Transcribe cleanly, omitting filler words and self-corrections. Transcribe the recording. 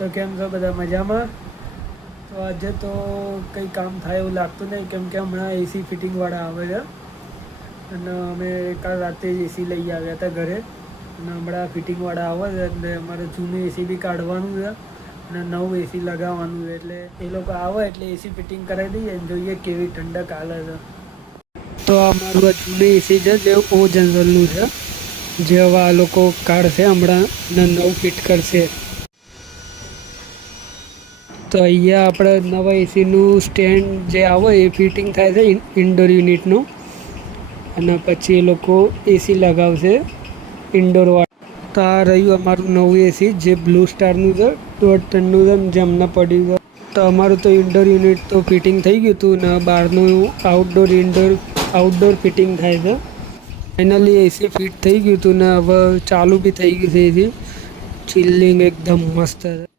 તો કેમ છો બધા મજામાં? તો આજે તો કંઈ કામ થાય એવું લાગતું નહીં, કેમ કે હમણાં એસી ફિટિંગવાળા આવે છે અને અમે કાલ રાતે જ એસી લઈ આવ્યા હતા ઘરે અને હમણાં ફિટિંગવાળા આવે છે એટલે અમારે જૂનું એસી બી કાઢવાનું છે અને નવું એસી લગાવવાનું છે. એટલે એ લોકો આવે એટલે એસી ફિટિંગ કરાવી દઈએ અને જોઈએ કેવી ઠંડક હાલે છે. તો અમારું આ જૂનું એસી છે જે ઓ જનરલનું છે, જે હવે આ લોકો કાઢશે હમણાં ને નવું ફિટ કરશે. તો અહીંયા આપણે નવા એસીનું સ્ટેન્ડ જે આવે એ ફિટિંગ થાય છે ઇન્ડોર યુનિટનું, અને પછી એ લોકો એસી લગાવશે ઇન્ડોરવાળા. તો આ રહ્યું અમારું નવું એસી જે બ્લુ સ્ટારનું છે, 1.5 ટનનું છે ને જે હમણાં પડ્યું છે. તો અમારું તો ઇન્ડોર યુનિટ તો ફિટિંગ થઈ ગયું હતું ને બહારનું આઉટડોર ફિટિંગ થાય છે. ફાઇનલી એસી ફિટ થઈ ગયું હતું ને હવે ચાલુ બી થઈ ગયું છે. એસી ચિલ્લિંગ એકદમ મસ્ત છે.